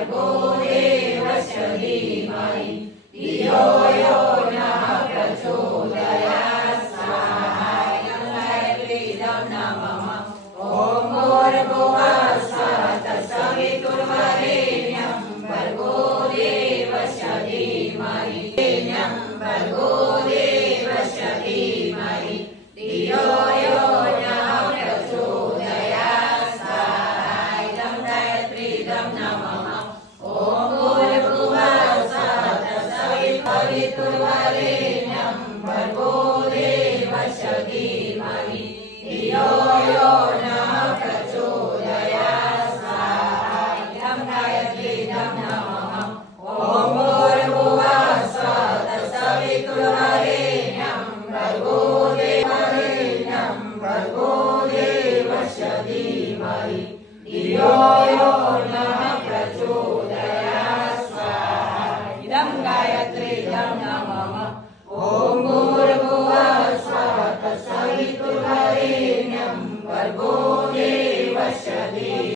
भर्गो देवस्य धीमहि धियो यो नः प्रचोदयात् स्वाहायं तैत्रीदं नमः ॐ भूर्भुवः स्वः तत्सवितुर्वरेण्यं भर्गो देवस्य धीमहि भर्गो देवस्य धीमहि धियो यो नः प्रचोदयात् स्वाहायं तैत्रीदं नमः